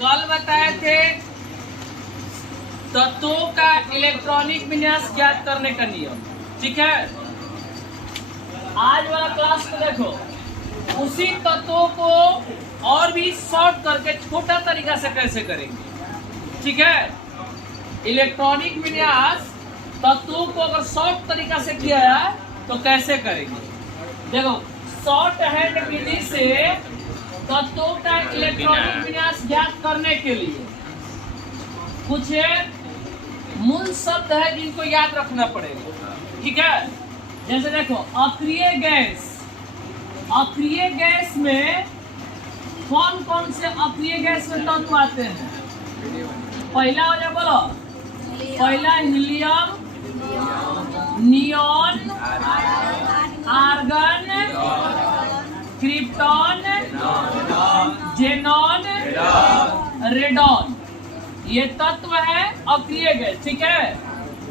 कल बताए थे तत्वों का इलेक्ट्रॉनिक विन्यास ज्ञात करने का नियम। ठीक है, आज वाला क्लास को देखो, उसी तत्वों को और भी शॉर्ट करके छोटा तरीका से कैसे करेंगे। ठीक है, इलेक्ट्रॉनिक विन्यास तत्वों को अगर शॉर्ट तरीका से किया है तो कैसे करेंगे। देखो, शॉर्ट हैंड विधि से तत्वों का इलेक्ट्रॉनिक विन्यास ज्ञात करने के लिए कुछ मूल शब्द है जिनको याद रखना पड़ेगा। ठीक है, जैसे देखो, अक्रिय गैस, अक्रिय गैस में कौन कौन से अक्रिय गैस में तत्व आते हैं। पहला हो जाए, बोलो, पहला helium, neon, argon, krypton, xenon, radon, ये तत्व है अक्रिय गैस। ठीक है,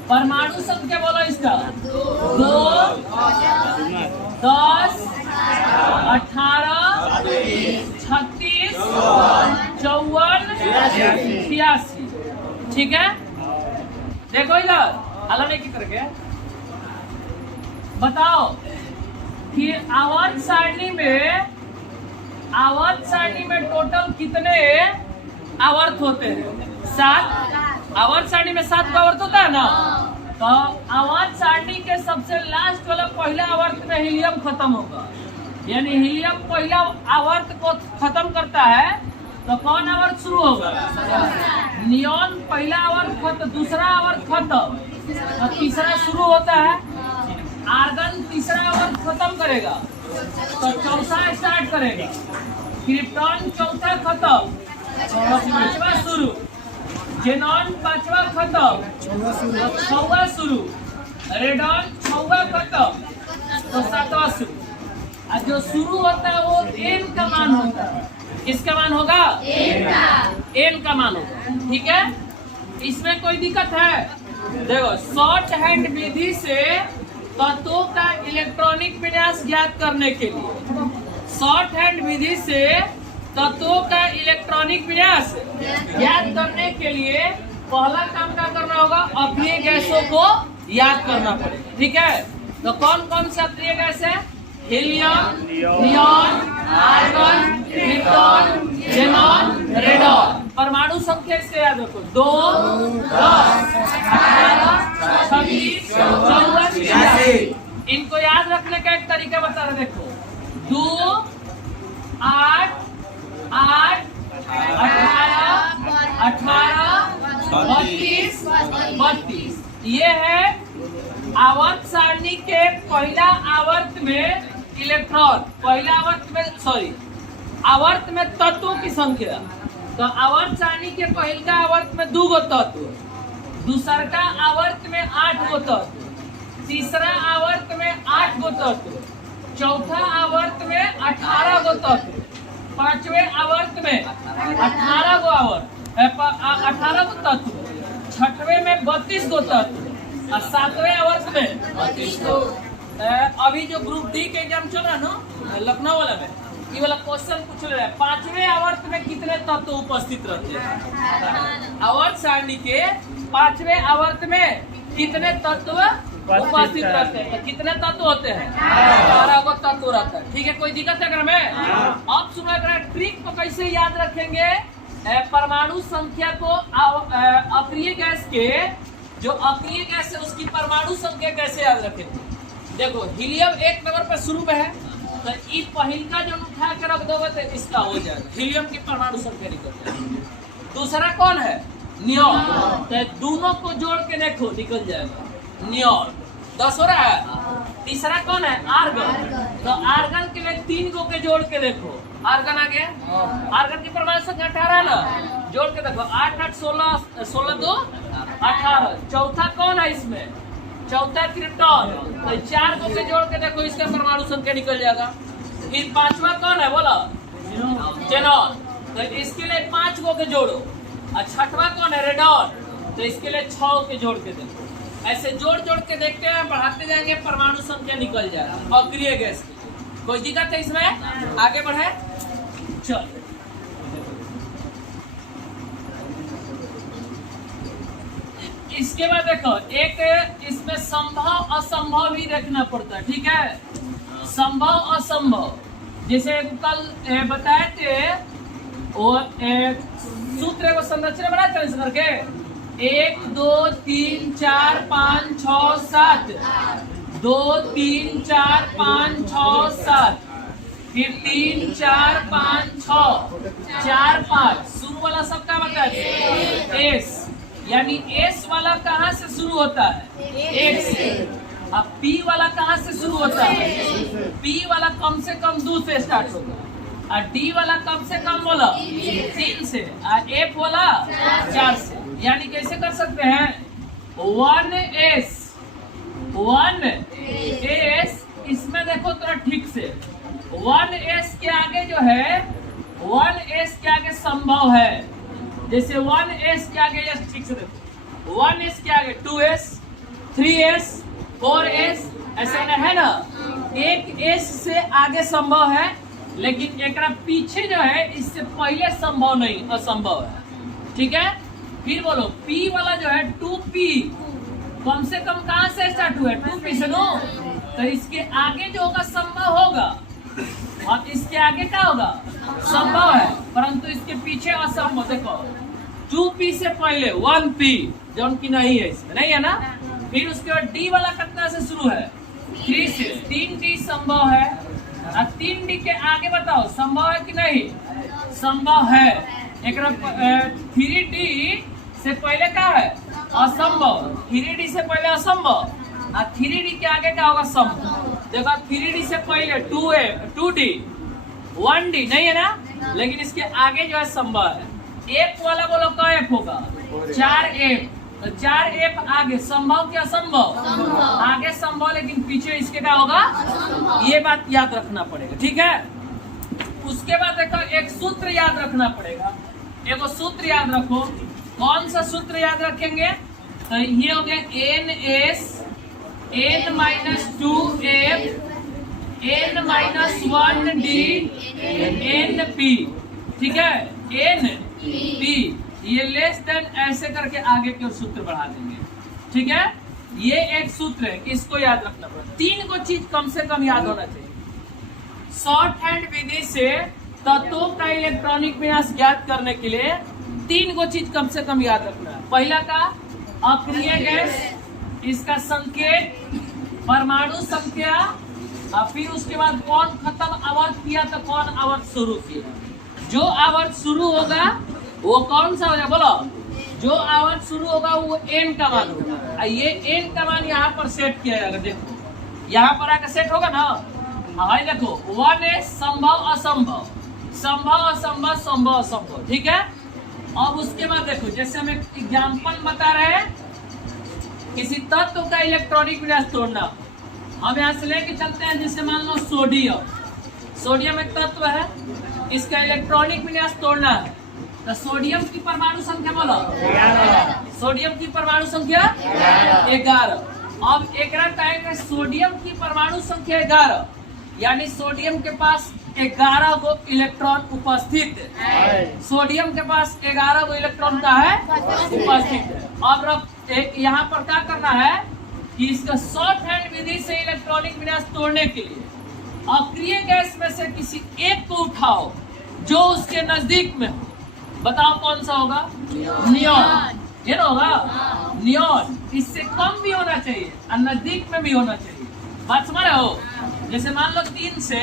परमाणु संख्या बोलो इसका 2, 10, 18, 36, 54, 86। ठीक है, देखो इधर अलग एक करके बताओ कि आवर्त सारणी में टोटल कितने आवर्त होते हैं। 7। आवर्त सारणी में 7 का आवर्त होता है ना। तो आवर्त सारणी के सबसे लास्ट वाला पहला आवर्त में हीलियम खत्म होगा, यानी हीलियम पहला आवर्त को खत्म करता है तो कौन आवर्त शुरू होगा। नियॉन पहला आवर्त खत्म, दूसरा आवर्त खत्म तो तीसरा शुरू होता है। आर्गन तीसरा आवर्त खत्म करेगा तो चौथा स्टार्ट करेगा। क्रिप्टॉन चौथा खत्म, पांचवा शुरू। जेनॉन पांचवा खत्म, छवा शुरू। रेडॉन छवा खत्म तो सातवा शुरू। और जो शुरू होता है वो एन का मान होता है। किसका मान होगा? एन का मान होगा। ठीक है, इसमें कोई दिक्कत है? देखो, शॉर्ट हैंड विधि से तत्वों का इलेक्ट्रॉनिक विन्यास ज्ञात करने के लिए, शॉर्ट हैंड विधि से तत्वों का इलेक्ट्रॉनिक विन्यास ज्ञात करने के लिए पहला काम क्या करना होगा? अक्रिय गैसों को याद करना पड़ेगा। ठीक है, तो कौन कौन सा अक्रिय गैस है? Helium, neon, argon, krypton, xenon, radon. परमाणु संख्या इससे याद रखो 2, 10, 18, 26, 54, 86। इनको याद रखने का एक तरीका बता रहे, देखो 2, 8, 8, 18, 18, 32, 32। ये है आवर्त सारणी के पहला आवर्त में इलेक्ट्रॉन, पहला आवर्त में आवर्त में तत्वों की संख्या। तो आवर्त सारणी के पहला आवर्त में 2 गो तत्व, दूसरा का आवर्त में 8 गो तत्व, तीसरा आवर्त में 8 गो तत्व, चौथा आवर्त में 18 गो तत्व, पांचवें आवर्त में 18 गो आवर्त 18 गो तत्व, छठवें में 32 गो तत्व और सातवें आवर्त में 32 गो। अभी जो ग्रुप डी के एग्जाम चल रहा है ना लखनऊ वाला में, ये वाला क्वेश्चन पूछ रहे हैं, पांचवें आवर्त में कितने तत्व उपस्थित रहते हैं। आवर्त सारणी के पांचवें आवर्त में कितने तत्व उपस्थित रहते हैं। तो कितने तत्व होते हैं? 12 गो तत्व रहता है। ठीक है, कोई दिक्कत है अगर में? अब सुनो, ट्रिक को कैसे याद रखेंगे। परमाणु संख्या को अक्रिय गैस के, जो अक्रिय गैस है उसकी परमाणु संख्या कैसे याद रखेंगे। देखो, हीलियम 1 नंबर पर शुरू में है तो इस पहिल का जो उठा के रख दोगे तो इसका हो जाएगा, हीलियम की परमाणु संख्या निकल जाएगी। दूसरा कौन है? नियॉन, तो दोनों को जोड़ के देखो निकल जाएगा नियॉन, 10 हो रहा है। तीसरा कौन है? आर्गन, तो आर्गन के लिए 3 गो के जोड़ के देखो, आर्गन आ गया। आर्गन की परमाणु संख्या 18 ना, जोड़ के देखो 8, 8, 16, 16, 2, 18। चौथा कौन है इसमें? चौथा क्रिप्टॉन, तो 4 गो के जोड़ के देखो, इसका परमाणु संख्या निकल जाएगा। फिर पांचवा कौन है? बोलो, जेनॉन, तो इसके लिए 5 गो के जोड़ो। और छठवा कौन है? रेडॉन, तो इसके लिए 6 के जोड़ के देखो। ऐसे जोड़ जोड़ के देखते हैं, बढ़ाते जाएंगे, परमाणु संख्या निकल जाएगा अक्रिय गैस की। कोई दिक्कत है इसमें? आगे बढ़े, चल इसके बाद देखो एक इसमें संभव असंभव भी देखना पड़ता है, ठीक है। संभव असंभव, जैसे कल बताए थे वो सूत्र को संरचना बनाए थे इस करके 1 2 3 4 5 6 7 2 3 4 5 6 7 फिर 3 4 5 6 4 5 शुरू वाला सबका बताए एस, यानी एस वाला कहाँ से शुरू होता है? एक से। अब पी वाला कहाँ से शुरू होता है? पी वाला कम से कम 2 से स्टार्ट होगा, और डी वाला कम से कम बोला 3 से, और एफ वाला 4 से। यानी कैसे कर सकते हैं? 1s इसमें देखो थोड़ा ठीक से 1s के आगे जो है 1s के आगे संभव है, जैसे 1s के आगे ठीक से देखो 1s के आगे 2s 3s 4s ऐसा है ना। एक s से आगे संभव है, लेकिन एक पीछे जो है इससे पहले संभव नहीं, असंभव है, ठीक है। फिर बोलो p वाला जो है 2p कम से कम कहाँ से स्टार्ट हुआ है? 2p से नो, तो इसके आगे जो होगा संभव होगा, और इसके आगे क्या होगा? संभव है, परंतु इसके पीछे असंभव। देखो 2p से पहले 1p जो कि नहीं है, इसमें नहीं है ना। फिर उसके बाद d वाला कितना से शुरू है? 3 से, 3d संभव है, और 3d के आगे बताओ संभव है कि नहीं? संभव है। एक 3d से पहले क्या है? असंभव। 3d से पहले असंभव, और 3d के आगे क्या होगा? संभव। देखो 3d से पहले 2d 1d नहीं है ना, लेकिन इसके आगे जो है संभव है। एफ वाला बोलो क्या एफ होगा? 4f, तो 4f आगे संभव क्या? असंभव। आगे संभव, लेकिन पीछे इसके क्या होगा? ये बात याद रखना पड़ेगा, ठीक है। उसके बाद देखो एक सूत्र याद रखना पड़ेगा। एक सूत्र याद रखो, कौन सा सूत्र याद रखेंगे? तो ये हो गया ns n-2f n-1d np, ठीक है। np ये लेस देन ऐसे करके आगे के सूत्र बढ़ा देंगे, ठीक है। ये एक सूत्र है, इसको याद रखना पड़ेगा। 3 को चीज कम से कम याद होना चाहिए। शॉर्ट हैंड विधि से तत्वों का इलेक्ट्रॉनिक विन्यास ज्ञात करने के लिए 3 को चीज कम से कम याद रखना है। पहला का अक्रिय गैस, इसका संकेत, परमाणु संख्या, और फिर उसके बाद कौन खत्म आवर्त किया तो कौन आवर्त शुरू किया। जो आवर्त शुरू होगा वो कौन सा होगा? बोलो जो आवर्त शुरू होगा वो n का मान होगा। ये n का मान यहाँ पर सेट किया जाएगा। देखो यहाँ पर आकर सेट होगा ना। हाँ देखो 1s संभव असंभव, संभव असंभव, संभव असंभव, ठीक है। अब उसके बाद देखो जैसे हम एक एग्जाम्पल बता रहे हैं, किसी तत्व का इलेक्ट्रॉनिक विन्यास तोड़ना। हम यहाँ से लेके चलते हैं, जैसे मान लो सोडियम एक तत्व है, इसका इलेक्ट्रॉनिक विन्यास तोड़ना है। तो सोडियम की परमाणु संख्या बोलो 11। सोडियम की परमाणु संख्या 11। अब एक कहेंगे सोडियम की परमाणु संख्या 11, यानी सोडियम के पास 11 गो इलेक्ट्रॉन उपस्थित है। सोडियम के पास 11 गो इलेक्ट्रॉन का है उपस्थित है। अब एक यहाँ पर क्या करना है कि इसका शॉर्ट हैंड विधि से इलेक्ट्रॉनिक विन्यास तोड़ने के लिए अक्रिय गैस में से किसी एक को उठाओ जो उसके नजदीक में हो। बताओ कौन सा होगा? नियॉन। ये ना होगा नियॉन। इससे कम भी होना चाहिए और नजदीक में भी होना चाहिए। बात समझ रहे हो? जैसे मान लो 3 से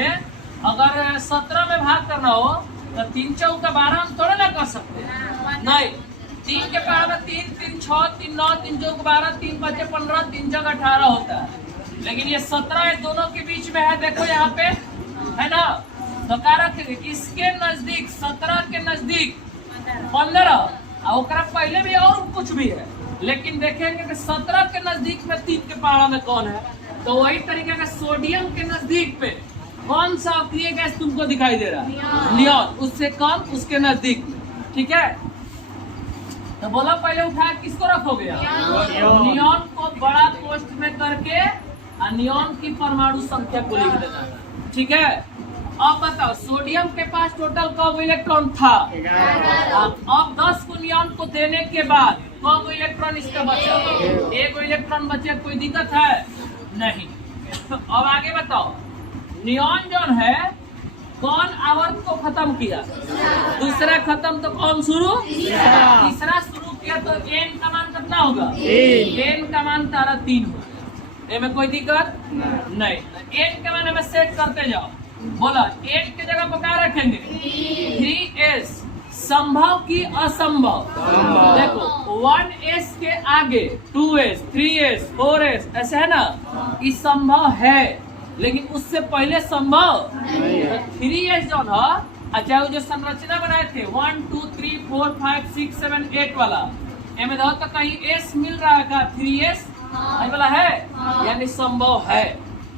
अगर 17 में भाग करना हो तो 3 चौका 12 हम थोड़ा ना कर सकते, नहीं। 3 के पहाड़ में 3 3 6 3 9 3 चौक 12 3 5 15 3 जगह 18 होता है, लेकिन ये 17 दोनों के बीच में है। देखो यहाँ पे है ना, तो क्या रखेंगे? इसके नजदीक 17 के नजदीक 15 और पहले भी और कुछ भी है, लेकिन देखेंगे कि 17 के नजदीक में 3 के पहाड़ा में कौन है। तो वही तरीके का सोडियम के नजदीक पे कौन सा अक्रिय गैस तुमको दिखाई दे रहा है? नियॉन। उससे कम उसके नजदीक में, ठीक है। तो बोला पहले उठा किसको रखोगे? नियॉन को बड़ा पोस्ट में करके नियॉन की परमाणु संख्या को लिख देना है, ठीक है। अब बताओ सोडियम के पास टोटल कब इलेक्ट्रॉन था? अब 10 को नियॉन को देने के बाद कब इलेक्ट्रॉन इसका बचा? एक इलेक्ट्रॉन बचे। कोई दिक्कत है? नहीं। अब आगे बताओ, नियॉन जो है कौन आवर्त को खत्म किया? दूसरा खत्म तो कौन शुरू? तीसरा शुरू किया तो एन का मान कितना होगा? एन का मान तारा 3 होगा। इसमें कोई दिक्कत नहीं। एन का मान हमें सेट करते जाओ। बोला एन के जगह पर क्या रखेंगे? 3s। संभव की असंभव? देखो 1s के आगे 2s 3s 4s ऐसे है ना, ये संभव है, लेकिन उससे पहले संभव 3s जो है। अच्छा वो जो संरचना बनाए थे 1 2 3 4 5 6 7 8 वाला, एम तो कहीं s मिल रहा है का? 3s वाला है, यानी संभव है।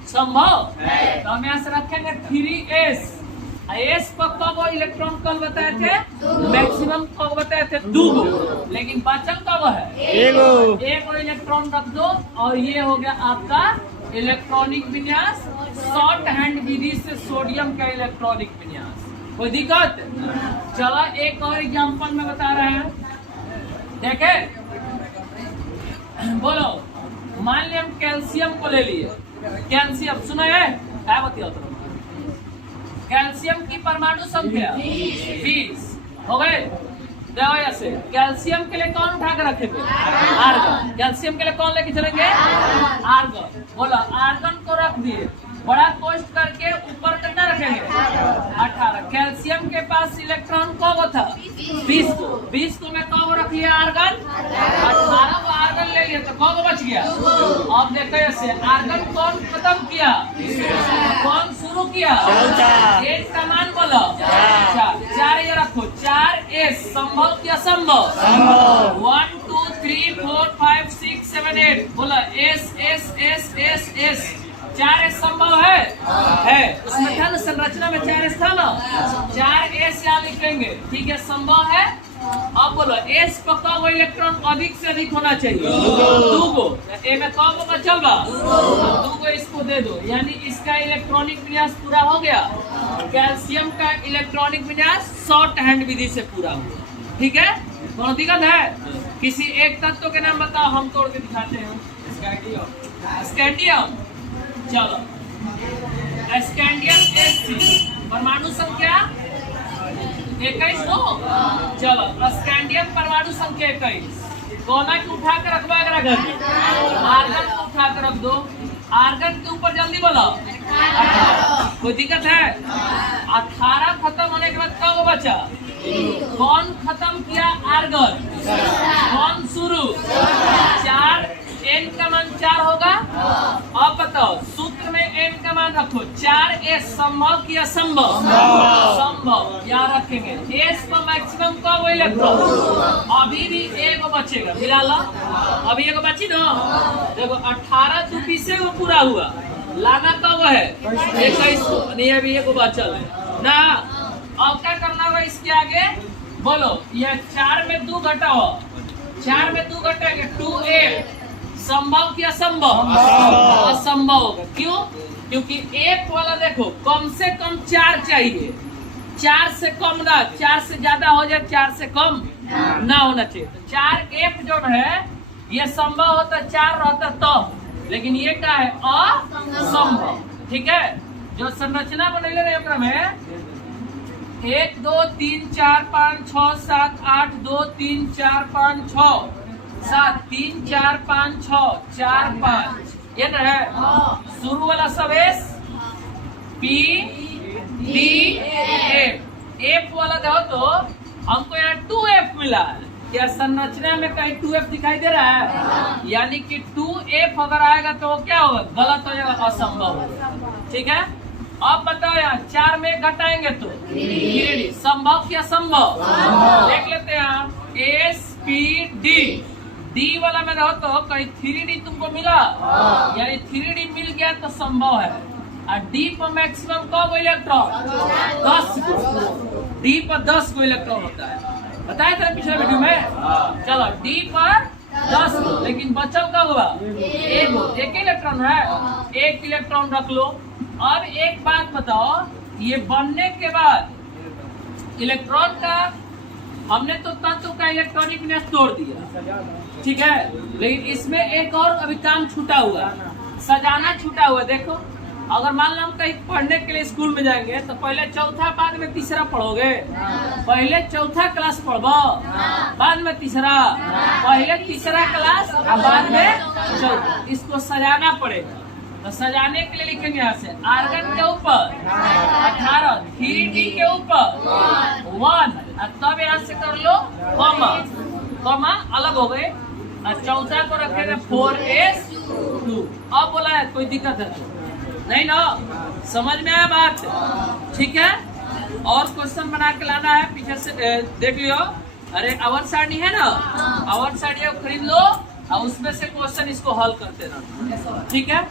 संभव तो हम यहाँ से रखेंगे 3s। एस पर कब इलेक्ट्रॉन कल बताए थे? मैक्सिमम कब बताए थे? 2 गो, लेकिन बचल कब है? एक इलेक्ट्रॉन रख दो और ये हो गया आपका इलेक्ट्रॉनिक विन्यास। शॉर्ट हैंड विधि से सोडियम का इलेक्ट्रॉनिक विन्यास। कोई दिक्कत? चलो एक और एग्जांपल में बता रहे हैं, देखे। बोलो मान लिया हम कैल्शियम को ले लिए। कैल्शियम सुना है? क्या बताओ तुम? कैल्शियम की परमाणु संख्या 20 हो गए। ऐसे कैल्शियम के लिए कौन उठा कर रखेंगे? आर्गन। कैल्शियम के लिए कौन लेके चलेंगे? आर्गन। बोला आर्गन को रख दिए, बड़ा कोष्ट करके ऊपर कितना रखेंगे? 18। कैल्शियम के पास इलेक्ट्रॉन कब था? 20 को। 20 को मैं कब रख लिया? आर्गन। 18 को आर्गन ले लिया तो कब बच गया? अब देखो ऐसे आर्गन कौन खत्म किया? कौन शुरू किया? एस का मान बोलो 4। ये रखो 4s। संभव की असंभव? 1 2 3 4 5 6 7 8 बोला s s s s s 4s संभव है। उसमें था ना संरचना में 4s था ना, 4s यहाँ लिखेंगे। ठीक है, संभव है। अब बोलो s पर कब इलेक्ट्रॉन अधिक से अधिक होना चाहिए? 2 गो। ए में कब बचल बा? 2 गो। इसको दे दो, यानी इसका इलेक्ट्रॉनिक विन्यास पूरा हो गया। कैल्शियम का इलेक्ट्रॉनिक विन्यास शॉर्ट हैंड विधि से पूरा हुआ। ठीक है, कोनो दिक्कत है? किसी एक तत्व के नाम बताओ, हम तोड़ के दिखाते हैं। स्कैंडियम। चलो स्कैंडियम Sc परमाणु संख्या 21 हो। चलो स्कैंडियम परमाणु संख्या 21 कोना की उठा कर रखवा अगर घर में, आर्गन को उठा कर रख दो। आर्गन के ऊपर जल्दी बोलो 18। कोई दिक्कत है? 18 खत्म होने के बाद कब बचा? कौन खत्म किया? आर्गन। कौन शुरू? 4। n का मान 4 होगा। अब बताओ सूत्र में n का मान रखो 4s। संभव की असंभव? संभव। यहाँ रखेंगे s पर मैक्सिमम कब इलेक्ट्रॉन? अभी भी एक बचेगा, मिला लो। अभी एक बची ना, देखो 18 तो 20 को पूरा हुआ, लाना कब है? 21 को। नहीं अभी एक बचल है ना। अब क्या करना होगा इसके आगे? बोलो ये 4 में 2 घटाओ। 4 में 2 घटाएंगे 2f। संभव की असंभव? असंभव होगा। क्यों? क्योंकि एक वाला देखो कम से कम 4 चाहिए। 4 से कम ना, 4 से ज्यादा हो जाए, 4 से कम ना होना चाहिए। तो 4f जो है ये संभव होता, 4 रहता तो, लेकिन ये क्या है? असंभव। ठीक है, जो संरचना बनेले रहे में 1 2 3 4 5 6 7 8 2 3 4 5 6 7 3 4 5 6 4 5 ये है। शुरू वाला सब S P D F. F वाला देखो तो हमको यहाँ 2f मिला है। क्या संरचना में कहीं 2f दिखाई दे रहा है? यानी कि 2f अगर आएगा तो क्या होगा? गलत हो जाएगा, असंभव होगा। ठीक है, अब बताओ यार 4 में घटाएंगे तो 3d। संभव क्या? संभव। देख लेते हैं आप एस पी डी। डी वाला में रहो तो कहीं 3d तुमको मिला, यानी 3d मिल गया तो संभव है। और डी पर मैक्सिमम कब इलेक्ट्रॉन? 10 को। डी पर 10 को इलेक्ट्रॉन होता है, बताया था पिछले वीडियो में। चलो डी पर 10 को, लेकिन बचल कब हुआ? एक इलेक्ट्रॉन है, एक इलेक्ट्रॉन रख लो। अब एक बात बताओ, ये बनने के बाद इलेक्ट्रॉन का हमने तो तत्व का इलेक्ट्रॉनिक ने तोड़ दिया, ठीक है, लेकिन इसमें एक और अभी काम छूटा हुआ, सजाना छूटा हुआ। देखो अगर मान लो हम कहीं पढ़ने के लिए स्कूल में जाएंगे तो पहले चौथा बाद में तीसरा पढ़ोगे, पहले चौथा क्लास पढ़बो बाद में तीसरा, पहले तीसरा क्लास और बाद में चौथा। इसको सजाना पड़ेगा, तो सजाने के लिए लिखेंगे यहाँ से आर्गन के ऊपर 18, 3D के ऊपर 1, तब यहाँ से कर लो कॉमा अलग हो गए, और चौथा को रखेगा 4s2। अब बोला है कोई दिक्कत है तो नहीं ना, समझ में आया बात, ठीक है। और क्वेश्चन बना के लाना है, पीछे से देख लियो। अरे आवर्त सारणी है ना, आवर्त सारणी खरीद लो और उसमें से क्वेश्चन इसको हल करते रहना, ठीक है।